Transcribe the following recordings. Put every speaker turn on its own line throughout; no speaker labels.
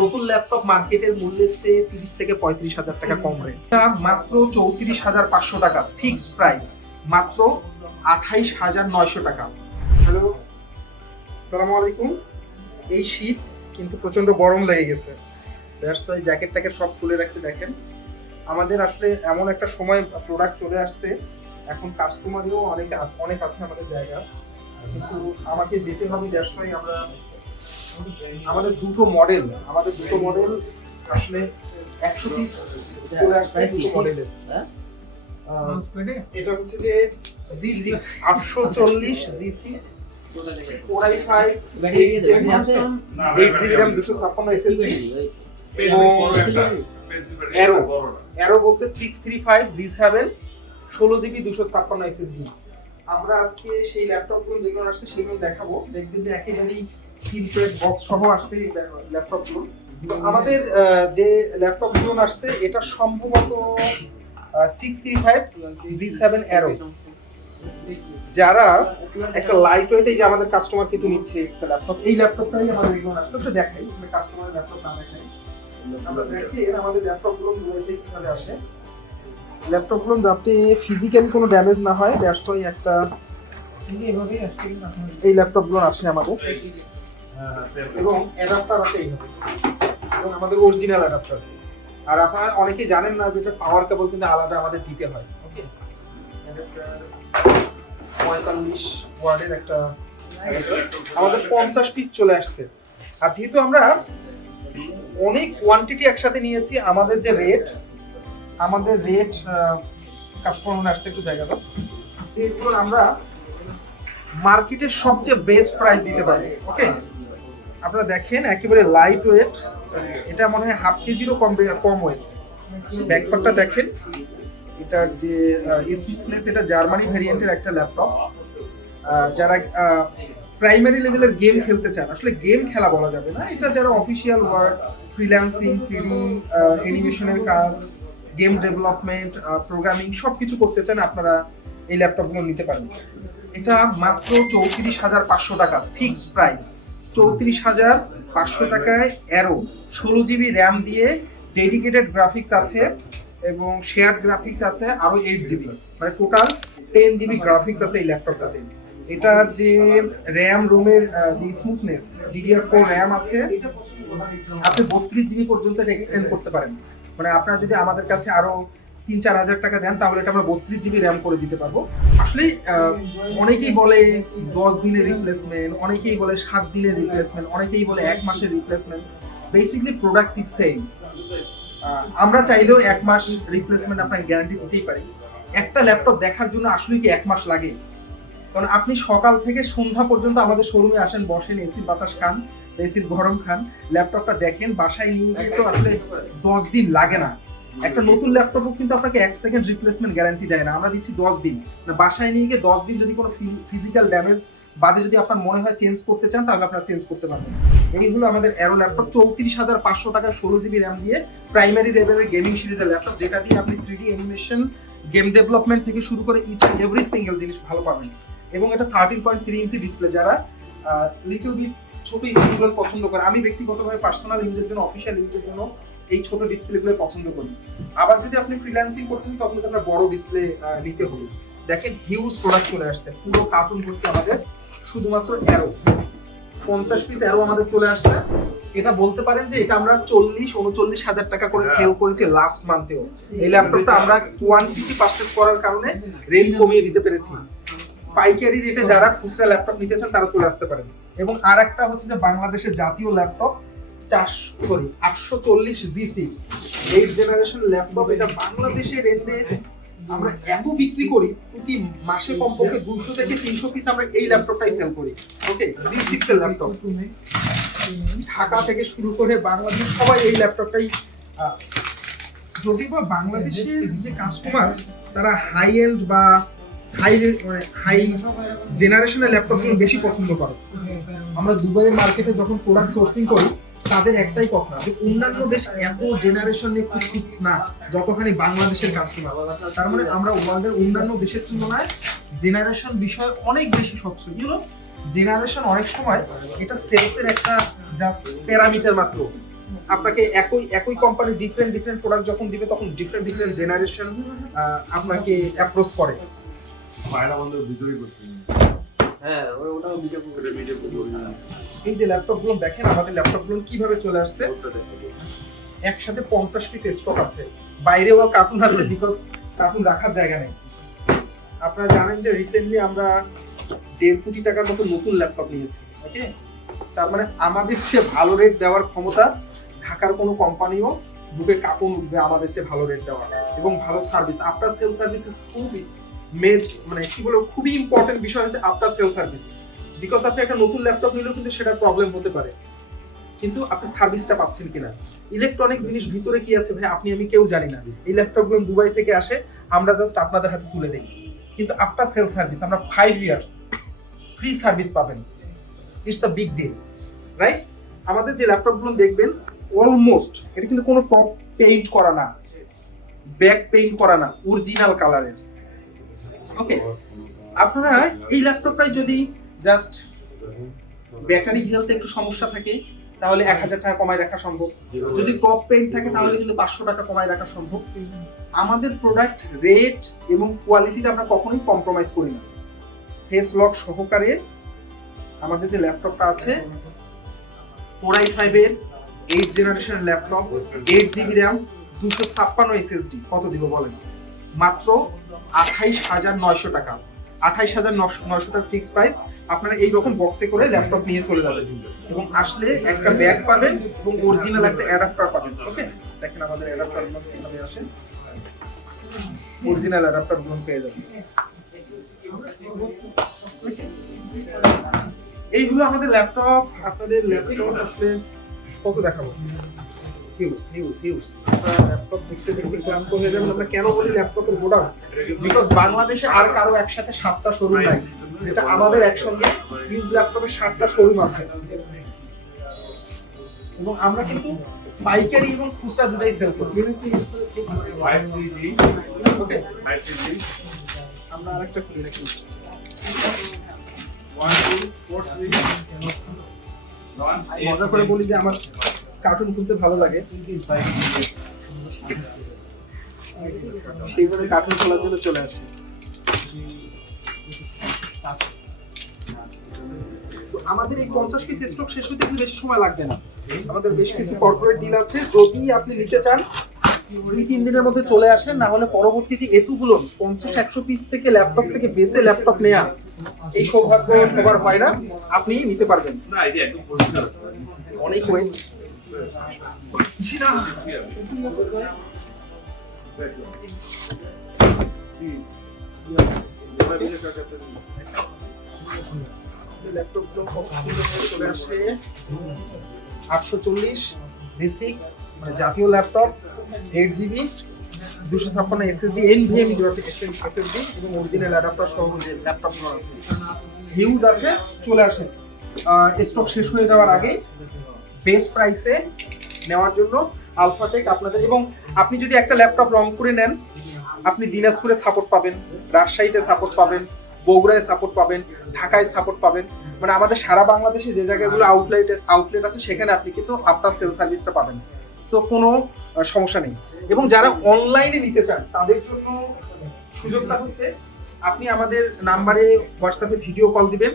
নতুন ল্যাপটপ মার্কেটের মূল্যের চেয়ে তিরিশ থেকে পঁয়ত্রিশ হাজার টাকা কম রেট মাত্র চৌত্রিশ হাজার পাঁচশো টাকা ফিক্সড প্রাইস মাত্র আঠাইশ হাজার নয়শো টাকা। হ্যালো সালাম আলাইকুম। এই শীত কিন্তু প্রচণ্ড গরম লেগে গেছে। দ্যাটস ওয়াই জ্যাকেট ট্যাকেট সব খুলে রাখছি, দেখেন। আমাদের আসলে এমন একটা সময় প্রোডাক্ট চলে আসছে। এখন কাস্টমারও অনেক অনেক আছে আমাদের জায়গা কিন্তু আমাকে যেতে হবে দ্যাটস ওয়াই আমরা আমাদের দুটো মডেল আমাদের দুটো মডেল আসলে একশো পিস চলে আসবে দুটো মডেলের এটা হচ্ছে যে জি সিক্স আটশো চল্লিশ G six four I five eight GB RAM দুশো ছাপ্পান্ন এসএসডি অ্যারো অ্যারো বলতে six three five G seven ষোলো জিবি দুশো ছাপ্পান্ন এসএসডি আমরা আজকে সেই ল্যাপটপগুলো যেগুলো আসছে সেগুলো দেখাবো। দেখবেন যে একেবারেই প্রেড বক্স সহ আসছে ল্যাপটপগুলো তো আমাদের যে ল্যাপটপগুলো আসছে এটা সম্ভবত six three five G seven Aero যারা একটা লাইট ওয়েট এই যে আমাদের কাস্টমার কিন্তু নিচ্ছে একটা ল্যাপটপ এই ল্যাপটপটাই আমাদের এগুলো আসছে। একটু দেখাই কাস্টমারের ল্যাপটপ না দেখাই। আমরা দেখি আমাদের ল্যাপটপগুলো মূলত কীভাবে আসে। ল্যাপটপগুলো যাতে ফিজিক্যালি কোনো ড্যামেজ না হয় দ্যাটস একটা এই ল্যাপটপগুলো আসে আমাদের। এবং অ্যাডাপ্টার এইভাবে এবং আমাদের অরিজিনাল অ্যাডাপ্টার আর আপনারা অনেকেই জানেন না যেটা পাওয়ার কেবল কিন্তু আলাদা আমাদের দিতে হয় ওকে পঁয়তাল্লিশ ওয়ার্ডের একটা আমাদের পঞ্চাশ পিস চলে আসছে। আর যেহেতু আমরা অনেক কোয়ান্টিটি একসাথে নিয়েছি, আমাদের যে রেট আমাদের রেট কাস্টমার আসছে একটু জায়গা দাও। আমরা মার্কেটের সবচেয়ে বেস্ট প্রাইস দিতে পারি ওকে আপনারা দেখেন, একেবারে লাইট ওয়েট এটা মনে হয় হাফ কেজিরও কম কম ওয়েট ব্যাকপারটা দেখেন। এটার যে স্পিডনেস এটা জার্মানি ভ্যারিয়েন্টের একটা ল্যাপটপ যারা প্রাইমারি লেভেলের গেম খেলতে চান, আসলে গেম খেলা বলা যাবে না। এটা যারা official work freelancing three D অ্যানিমেশনের কাজ গেম ডেভেলপমেন্ট প্রোগ্রামিং সব কিছু করতে চান, আপনারা এই ল্যাপটপগুলো নিতে পারেন। এটা মাত্র চৌত্রিশ হাজার পাঁচশো টাকা ফিক্সড প্রাইস চৌত্রিশ হাজার পাঁচশো টাকায় অ্যারো ষোলো জিবি র্যাম দিয়ে ডেডিকেটেড গ্রাফিক্স আছে এবং শেয়ার গ্রাফিক্স আছে আরও এইট জিবি মানে টোটাল টেন জিবি গ্রাফিক্স আছে এই ল্যাপটপটাতে এটার যে র্যাম রোমের যে স্মুথনেস ডিডিআর ফোর র্যাম আছে, আপনি বত্রিশ জিবি পর্যন্ত এটা এক্সটেন্ড করতে পারেন। মানে আপনার যদি আমাদের কাছে আরও তিন চার হাজার টাকা দেন, তাহলে এটা আমরা বত্রিশ জিবি র্যাম করে দিতে পারব। আসলে অনেকেই বলে দশ দিনের রিপ্লেসমেন্ট অনেকেই বলে সাত দিনের রিপ্লেসমেন্ট অনেকেই বলে এক মাসের replacement basically product is same আমরা চাইলেও এক মাস রিপ্লেসমেন্ট আপনাকে গ্যারান্টি দিতেই পারি। একটা ল্যাপটপ দেখার জন্য আসলে কি এক মাস লাগে? কারণ আপনি সকাল থেকে সন্ধ্যা পর্যন্ত আমাদের শোরুমে আসেন, বসেন এসি বাতাস খান এসির গরম খান ল্যাপটপটা দেখেন, বাসায় নিয়ে গিয়ে তো আসলে দশ দিন লাগে না। একটা নতুন ল্যাপটপও কিন্তু আপনাকে এক সেকেন্ড রিপ্লেসমেন্ট গ্যারান্টি দেয় না। আমরা দিচ্ছি দশ দিন। বাসায় নিয়ে গিয়ে দশ দিন যদি কোনো ফিজিক্যাল ড্যামেজ বাদে যদি আপনার মনে হয় চেঞ্জ করতে চান, তাহলে আপনারা চেঞ্জ করতে পারবেন। এইগুলো আমাদের অ্যারো ল্যাপটপ চৌত্রিশ হাজার পাঁচশো টাকা ষোলো জিবি র্যাম দিয়ে প্রাইমারি লেভেলের গেমিং সিরিজের ল্যাপটপ যেটা দিয়ে আপনি three D animation game development থেকে শুরু করে ইচ এভরি সিঙ্গেল জিনিস ভালো পাবেন। এবং এটা thirteen point three inch display যারা লিটল বিট ছোট স্ক্রিনগুলো পছন্দ করে। আমি ব্যক্তিগতভাবে পার্সোনাল ইউজের জন্য অফিসিয়াল ইউজের জন্য এই ছোট ডিসপ্লেগুলো পছন্দ করি। আবার যদি আপনি ফ্রিল্যান্সিং করতে চান তখন তো আপনার বড় ডিসপ্লে নিতে হবে দেখেন হিউজ প্রোডাক্ট চলে আসছে। পুরো কার্টুন করতে আমাদের শুধুমাত্র অ্যারো পঞ্চাশ পিস অ্যারো আমাদের চলে আসছে। এটা বলতে পারেন যে এটা আমরা চল্লিশ উনচল্লিশ হাজার টাকা করে সেল করেছি লাস্ট মান্থেও এই ল্যাপটপটা আমরা কোয়ান্টিটি পারচেস করার কারণে রেট কমিয়ে দিতে পেরেছি। পাইকারি রেটে যারা খুচরা ল্যাপটপ নিতে চান তারা চলে আসতে পারেন। এবং আর একটা হচ্ছে যে বাংলাদেশের জাতীয় ল্যাপটপ আটশো চল্লিশ জি সিক্স ল্যাপটপ এটা আমরা এত বিক্রি করি, প্রতি মাসে কমপক্ষে দুশো থেকে তিনশো পিস আমরা এই ল্যাপটপটাই সেল করি okay G six laptop Dhaka থেকে শুরু করে বাংলাদেশ, সবাই এই ল্যাপটপটাই যদিও বা বাংলাদেশের যে কাস্টমার তারা হাই এন্ড বা হাই মানে হাই জেনারেশনের ল্যাপটপগুলো বেশি পছন্দ করে। আমরা দুবাইয়ের মার্কেটে যখন প্রোডাক্ট সোর্সিং করি তাদের একটাই কথা যে অন্যান্য দেশ এত জেনারেশন নিয়ে খুঁতখুত না, যতখানি বাংলাদেশের কাস্টমার তার মানে আমরা ওয়ার্ল্ডের অন্যান্য দেশের তুলনায় জেনারেশন বিষয়ে অনেক বেশি স্বচ্ছ। ইউনো জেনারেশন অনেক সময় এটা সেলসের একটা জাস্ট প্যারামিটার মাত্র। আপনাকে একই একই কোম্পানি ডিফারেন্ট ডিফারেন্ট প্রোডাক্ট যখন দিবে, তখন ডিফারেন্ট ডিফারেন্ট জেনারেশন আপনাকে অ্যাপ্রোচ করে।
পায়রা বন্ধ ভিতরেই করছি।
হ্যাঁ ওই ওটাও ভিডিও
ভিডিও
এই যে ল্যাপটপগুলো দেখেন আমাদের ল্যাপটপগুলো কীভাবে চলে আসছে। একসাথে পঞ্চাশ পিস স্টক আছে। বাইরেও কার্টুন আছে বিকজ কার্টুন রাখার জায়গা নেই। আপনারা জানেন যে রিসেন্টলি আমরা দেড় কোটি টাকার মতো নতুন ল্যাপটপ নিয়েছি ওকে তার মানে আমাদের চেয়ে ভালো রেট দেওয়ার ক্ষমতা ঢাকার কোনো কোম্পানিও বুকে কাপড় উঠবে আমাদের চেয়ে ভালো রেট দেওয়া এবং ভালো সার্ভিস আফটার সেল সার্ভিসেস খুবই মানে কি বলব, খুবই ইম্পর্টেন্ট বিষয় হচ্ছে আফটার সেল সার্ভিস বিকজ আপনি একটা নতুন ল্যাপটপ নিলেও কিন্তু সেটা প্রবলেম হতে পারে। কিন্তু আপনি সার্ভিসটা পাচ্ছেন কিনা? ইলেকট্রনিক জিনিস ভিতরে কি আছে ভাই, আপনি, আমি কেউ জানি না। এই ল্যাপটপগুলো দুবাই থেকে আসে, আমরা জাস্ট আপনাদের হাতে তুলে দেই। কিন্তু আফটার সেল সার্ভিস আমরা ফাইভ ইয়ার্স ফ্রি সার্ভিস পাবেন। It's a big deal right আমাদের যে ল্যাপটপগুলো দেখবেন অলমোস্ট এটা কিন্তু কোনো টপ পেইন্ট করা না। ব্যাক পেইন্ট করা না অরিজিনাল কালারের ওকে আপনারা এই ল্যাপটপটাই যদি জাস্ট ব্যাটারি হেলথ একটু সমস্যা থাকে, তাহলে এক হাজার টাকা কমায় রাখা সম্ভব। যদি টপ পেইন্ট থাকে, তাহলে কিন্তু পাঁচশো টাকা কমায় রাখা সম্ভব। আমাদের প্রোডাক্ট রেট এবং কোয়ালিটিতে আমরা কখনোই কম্প্রোমাইজ করি না। ফেস লক সহকারে আমাদের যে ল্যাপটপটা আছে ফোর আই ফাইভের eight generation laptop eight GB RAM দুশো ছাপ্পান্ন এসএসডি কত দিব বলেন? মাত্র আঠাইশ হাজার নয়শো টাকা। আঠাইশ হাজার নয়শো টাকা ফিক্স প্রাইস। আপনারা এই রকম বক্সে করে ল্যাপটপ নিয়ে চলে যাবেন। এবং আসলে একটা ব্যাগ পাবেন এবং অরিজিনাল একটা অ্যাডাপ্টার পাবেন। ওকে দেখেন আমাদের অ্যাডাপ্টার কীভাবে আসে। অরিজিনাল অ্যাডাপ্টারগুলো পেয়ে যাবেন। এই হলো আমাদের ল্যাপটপ আপনাদের ল্যাপটপ আসলে কত দেখাবো? হিউজ হিউজ হিউজ দেখতে দেখতে ক্লান্ত হয়ে আমরা কেন বলি গোডাউন বিকজ বাংলাদেশে আর কারও একসাথে সাতটা শোরুম নাই। যেটা আমাদের একসঙ্গে ইউজ ল্যাপটপের সাতটা শোরুম আছে। এবং আমরা কিন্তু পাইকারি এবং খুচরা সেল করি। আমরা আরেকটা মজা করে বলি যে আমার কার্টুন খুলতে ভালো লাগে। সেইভাবে কার্টুন খোলার জন্য চলে আসি। আমাদের এই পঞ্চাশ পিস স্টক শেষ হতে কিন্তু বেশি সময় লাগবে না। আমাদের বেশ কিছু কর্পোরেট ডিল আছে। যদি আপনি নিতে চান দুই তিন দিনের মধ্যে চলে আসেন না হলে পরবর্তীতে এতগুলো পঞ্চাশ একশো পিস থেকে ল্যাপটপ থেকে বেসে ল্যাপটপ নেওয়া এই সৌভাগ্য সবার হয় না। আপনি নিতে পারবেন।
না এটা একদম
অনেক ওয়েট না ল্যাপটপগুলো কত সুন্দর আটশো চল্লিশ জি সিক্স মানে জাতীয় ল্যাপটপ এইট জিবি দুশো ছাপ্পান্ন এসএসডি এনভিএম এসএসডি এবং অরিজিনাল অ্যাডাপ্টার সহ যে ল্যাপটপগুলো আছে। হিউজ আছে, চলে আসেন স্টক শেষ হয়ে যাওয়ার আগে বেস্ট প্রাইসে নেওয়ার জন্য আলফাটেক আপনাদের, এবং আপনি যদি একটা ল্যাপটপ রংপুরে নেন, আপনি দিনাজপুরে সাপোর্ট পাবেন, রাজশাহীতে সাপোর্ট পাবেন, বগুড়ায় সাপোর্ট পাবেন, ঢাকায় সাপোর্ট পাবেন। মানে আমাদের সারা বাংলাদেশে যে জায়গাগুলো আউটলেট আউটলেট আছে, সেখানে আপনি কিন্তু আপনার সেল সার্ভিসটা পাবেন। সো কোনো সমস্যা নেই। এবং যারা অনলাইনে নিতে চান, তাদের জন্য সুযোগটা হচ্ছে আপনি আমাদের নাম্বারে হোয়াটসঅ্যাপে ভিডিও কল দিবেন।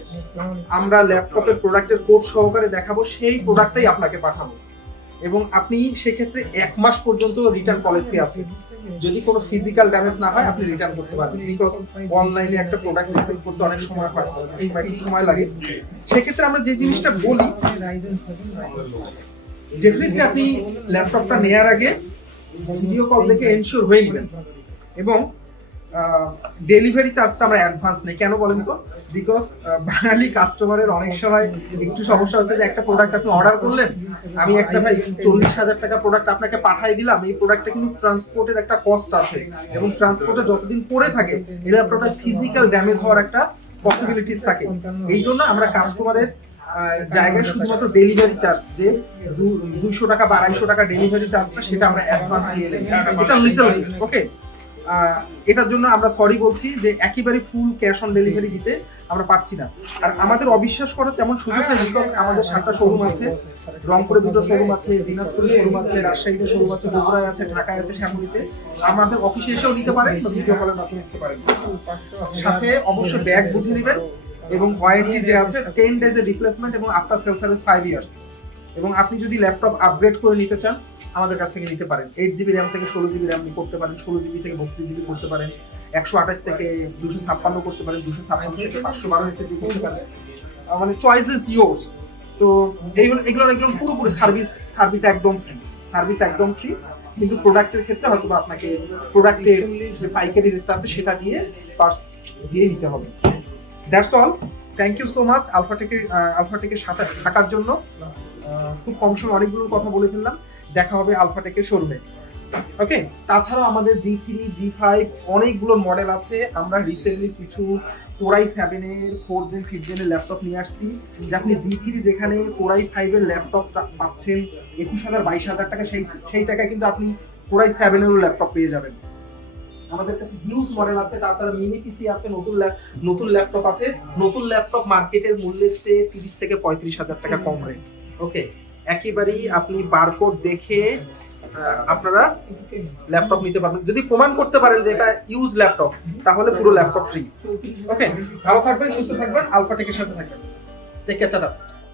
আমরা ল্যাপটপের প্রোডাক্টের কোড সহকারে দেখাবো, সেই প্রোডাক্টটাই আপনাকে পাঠাবো। এবং আপনি সেক্ষেত্রে এক মাস পর্যন্ত রিটার্ন পলিসি আছে। যদি কোনো ফিজিক্যাল ড্যামেজ না হয়, আপনি রিটার্ন করতে পারবেন। বিকজ অনলাইনে একটা প্রোডাক্ট রিসেল করতে অনেক সময় হয় এই একটু সময় লাগে। সেক্ষেত্রে আমরা যে জিনিসটা বলি ডেফিনেটলি আপনি ল্যাপটপটা নেওয়ার আগে ভিডিও কল দেখে এনশিওর হয়ে নেবেন। এবং ডেলিভারি চার্জটা আমরা অ্যাডভান্স নেই। কেন বলেন তো? বিকজ বাঙালি কাস্টমারের অনেক সময় একটু সমস্যা হচ্ছে যে একটা প্রোডাক্ট আপনি অর্ডার করলেন, আমি একটা ভাই চল্লিশ হাজার টাকা প্রোডাক্ট আপনাকে পাঠিয়ে দিলাম, এই প্রোডাক্টটা কিন্তু ট্রান্সপোর্টের একটা কস্ট আছে এবং ট্রান্সপোর্টে যতদিন পরে থাকে এই ল্যাপটপটা ফিজিক্যাল ড্যামেজ হওয়ার একটা পসিবিলিটিস থাকে। এই জন্য আমরা কাস্টমারের জায়গায় শুধুমাত্র ডেলিভারি চার্জ যে দুইশো টাকা বা আড়াইশো টাকা ডেলিভারি চার্জটা সেটা আমরা অ্যাডভান্স দিয়ে নেই। এটা ওকে এটার জন্য আমরা সরি বলছি যে একেবারে ফুল ক্যাশ অন ডেলিভারি দিতে আমরা পাচ্ছি না। আর আমাদের অবিশ্বাস করার তেমন সুযোগ নেই বিকজ আমাদের সাতটা শোরুম আছে। রংপুরে দুটো শোরুম আছে দিনাজপুরে শোরুম আছে রাজশাহীতে শোরুম আছে বগুড়ায় আছে ঢাকায় আছে শ্যামলীতে। আমাদের অফিসে এসেও নিতে পারেন বা ভিডিও কলের মাধ্যমে নিতে পারেন। সাথে অবশ্যই ব্যাগ বুঝে নেবেন এবং ওয়ারেন্টি যে আছে টেন ডেজের রিপ্লেসমেন্ট এবং after sale service five years এবং আপনি যদি ল্যাপটপ আপগ্রেড করে নিতে চান, আমাদের কাছ থেকে নিতে পারেন। এইট জিবি র্যাম থেকে ষোলো জিবি র্যাম করতে পারেন, ষোলো জিবি থেকে বত্রিশ জিবি করতে পারেন, একশো আঠাশ থেকে দুশো ছাপ্পান্ন করতে পারেন, দুশো ছাপ্পান্ন থেকে পাঁচশো বারো এসএসডি করতে পারেন। মানে চয়েস ইজ ইয়োর্স তো এইগুলো এগুলো এগুলো পুরোপুরি সার্ভিস সার্ভিস একদম ফ্রি সার্ভিস একদম ফ্রি কিন্তু প্রোডাক্টের ক্ষেত্রে হয়তো আপনাকে প্রোডাক্টের যে পাইকারি রেটটা আছে, সেটা দিয়ে পার্স দিয়ে নিতে হবে। That's all thank you so much আলফাটেকের আলফাটেকের সাথে থাকার জন্য। খুব কম সময় অনেকগুলো কথা বলে ফেললাম। দেখা হবে আলফাটেকের শোরুমে ওকে তাছাড়াও আমাদের জি থ্রি জি ফাইভ অনেকগুলো মডেল আছে। আমরা রিসেন্টলি কিছু কোরাই সেভেনের ফোর জেন ফিফ জেনের ল্যাপটপ নিয়ে আসছি। যে আপনি জি থ্রি যেখানে কোরাই ফাইভের ল্যাপটপ পাচ্ছেন, একুশ হাজার, বাইশ হাজার টাকা, সেই সেই টাকায় কিন্তু আপনি কোরাই সেভেনেরও ল্যাপটপ পেয়ে যাবেন। আমাদের কাছে হিউজ মডেল আছে, তাছাড়া মিনি পিসি আছে, নতুন নতুন ল্যাপটপ আছে। নতুন ল্যাপটপ মার্কেটের মূল্যের চেয়ে তিরিশ থেকে পঁয়ত্রিশ হাজার টাকা কম রেট ওকে একেবারেই আপনি বারকোড দেখে আপনারা ল্যাপটপ নিতে পারবেন। যদি প্রমাণ করতে পারেন যে এটা ইউজ ল্যাপটপ তাহলে পুরো ল্যাপটপ ফ্রি ওকে ভালো থাকবেন, সুস্থ থাকবেন আলফা টেকের সাথে থাকবেন। Take care